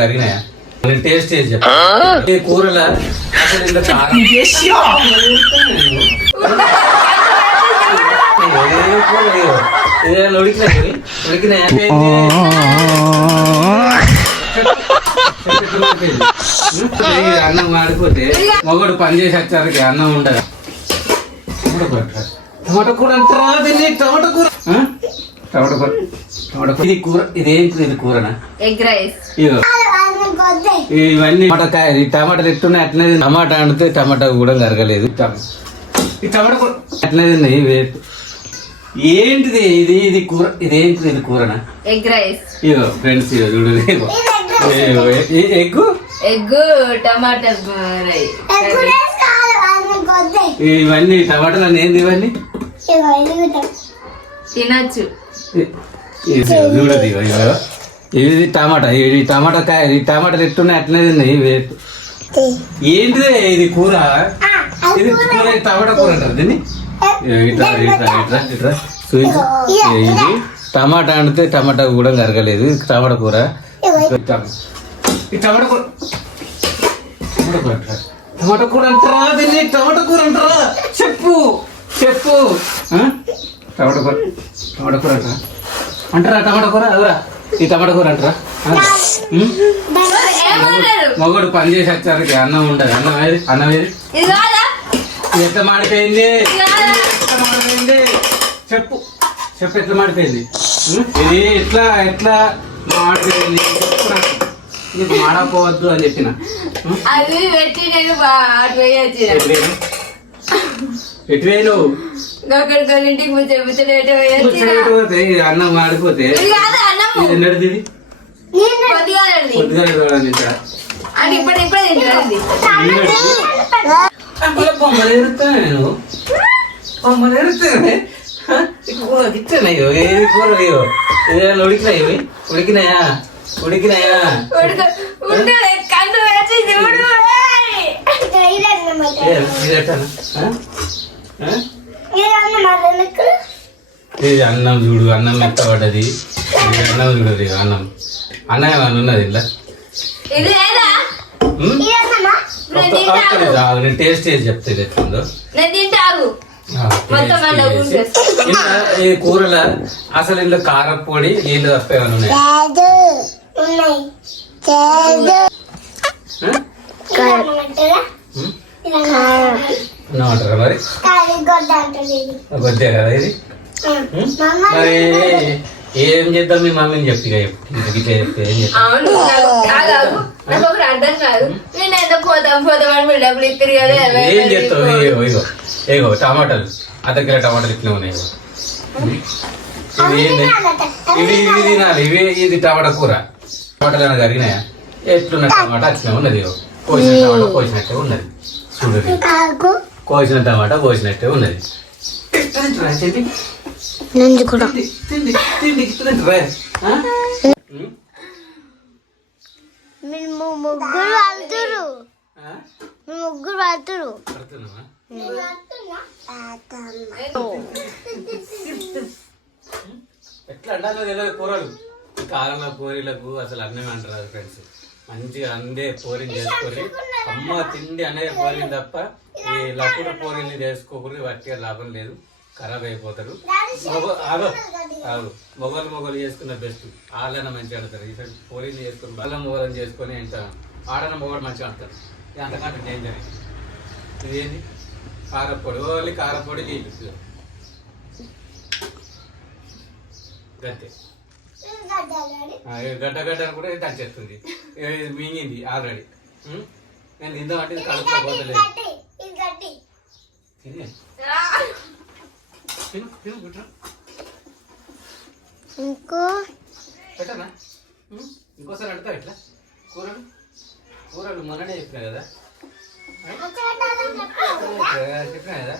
జరిగినాయా? టేస్ట్ చేసి చెప్పు. ఈ కూరల అసలు ఇంత కారం? ఏ కూర లేవు. ఏదైనా ఉడికినాయి ఉడికినాయా? ఇది? అన్నం మాడిపోతే మొగడు పని చేసి వచ్చారికి అన్నం ఉండదు. టమాటా కూర అంటారా? టమాటా కూర. కూర. ఇది కూర ఇదేంటి ఇది కూరనా? ఎగ్ రైస్ ఇగో ఇవన్నీ టమాటాకాయ ఈ టమాటాలు ఎట్టున్నాయి అట్లనే తిన్నా. టమాటా అండితే టమాటా కూడా కరగలేదు. ఈ టమాటా. కూర. అట్లనే తిన్నాయి వేపు. ఏంటిది ఇది? ఇది కూర. ఇదేంటిది ఇది కూరనా? ఎగ్ రైస్ ఇగో ఫ్రెండ్స్ ఇగో చూడు ఇగో. ఇగో, ఎ- ఎగ్గు? ఎగ్ టమాటా రైస్ ఇవన్నీ టమాటాలు అని ఏంది ఇవన్నీ? తినచ్చు ఇది చూడదు. ఇది టమాటా ఇది టమాటా కాయ ఈ టమాటాలు ఎట్టున్నాయి అట్లనే తిన్నాయి ఏంటిది ఇది కూర? ఇది కూర ఇది టమాటా కూర అంటారు దీన్ని? ఇగో ఇట్లా ఇట్లా ఇట్లా ఇట్లా చూపించు ఇది టమాటా అండితే టమాటా కూడా కరగలేదు టమాటా కూర. ఈ టమాటా కూర. టమాటా కూర అంటారా? టమాటా కూర అంటారా? దీన్ని టమాటా కూర అంటారా? చెప్పు చెప్పు. ఆ? టమాటా కూర టమాటా కూర అంటారా? అంటారా టమాటా కూర ఎవరా ఈ టమాటా కూర అంటారా మగోడు పని చేసి వచ్చారు అన్నం ఉండదు. అన్నం ఏది? అన్నం ఏది? ఎట్లా మాడిపోయింది? చెప్పు. చెప్పు ఎట్లా మాడిపోయింది? ఇది ఎట్లా ఎట్లా మాడిపోయింది? నాకు. నీకు మాడపోవద్దు అని చెప్పిన? అది పెట్టి నేను ఎటు ఈ అన్నం మాడిపోతే ఇది. పొద్దుగా చూడండి? అక్కడ బొమ్మలు ఎరుతాను నేను బొమ్మలు ఎరుతానే? కూర ఇచ్చనయ్యో ఏది కూర లేవు ఏదైనా ఉడికినాయి? ఉడికినాయా? ఉడికినాయా ఉడక ఉండు కండు వేసి చూడు ఏయ్. ఏ, ఇది? ఇది అన్నం చూడు అన్నం మెత్తబడ్డది ఇది అన్నం చూడు ఇది అన్నం. అన్నం ఏమైనా ఉన్నది ఇలా ఇది? నేను టేస్ట్ చేసి చెప్తే ఇది ఎట్లుందో. ఈ కూరల అసలు ఇందులో కారపొడి నీళ్ళు తప్ప ఏమైనా ఉన్నాయి ఉన్నమంటారా మరి కొద్దే కదా ఇది? మరి ఏం చేద్దాం మీ మమ్మీని చెప్పి అవును కాదు నాకు ఒకటి అర్థం కాదు. నేను ఎంత పోతాం పోతాం అని మీరు డబ్బులు ఇస్తారు కదా ఏం చేస్తావు? ఇగో ఇగో టమాటాలు. అర్ధ కిలో టమాటాలు ఇట్లా ఉన్నాయి. ఇవి ఇవి ఇవి తినాలి. ఇవి ఇది టమాటా కూర? టమాటాలు ఏమైనా జరిగినాయా? ఎట్లున్న టమాటా అట్లా ఉన్నది కోసిన టమాటా కోసినట్టే ఉన్నది. చూడండి కోసిన టమాటా కోసినట్టే ఉన్నది. తింటురా. నంజు కూడా తిండి, తిండి, తింటురా. మేము ముగ్గురు వెళ్తురు? మేము ముగ్గురు వెళ్తురు? ఎట్లా అంటారో తెలియదు కూరలు కాలంలో పూరీలకు అసలు అన్నం అంటారు ఫ్రెండ్స్ మంచిగా అందే పూరీని చేసుకొని అమ్మ తిండి అనేది పూరీని తప్ప ఈ లప్పుడు పూరీని చేసుకోకూడదు వాటికి లాభం లేదు ఖరాబ్ అయిపోతారు మొగ- ఆగో. ఆగు. మొగలు మొగలు చేసుకున్న బెస్ట్ ఆళ్ళన మంచిగా ఆడతారు. ఈ సైడ్ పూరీని చేసుకొని బలం మొగలను చేసుకొని ఎంత ఆడన మొగలు మంచిగా ఆడతారు ఇది అంతకంటే డేంజర్ ఇది ఏంది? కారపొడి ఓన్లీ కారపొడి నీళ్ళు. గంతే. గడ్డ గడ్డ అని కూడా దంచేస్తుంది మింగింది ఆల్రెడీ నేను తిందామంటే ఇది కడుపులో పోతలేదు. తినే. ఇంకో. పెట్టనా? ఇంకోసారి అడతావు ఇట్లా. కూరలు? కూరలు మొన్ననే చెప్పినా కదా? చెప్పినా కదా?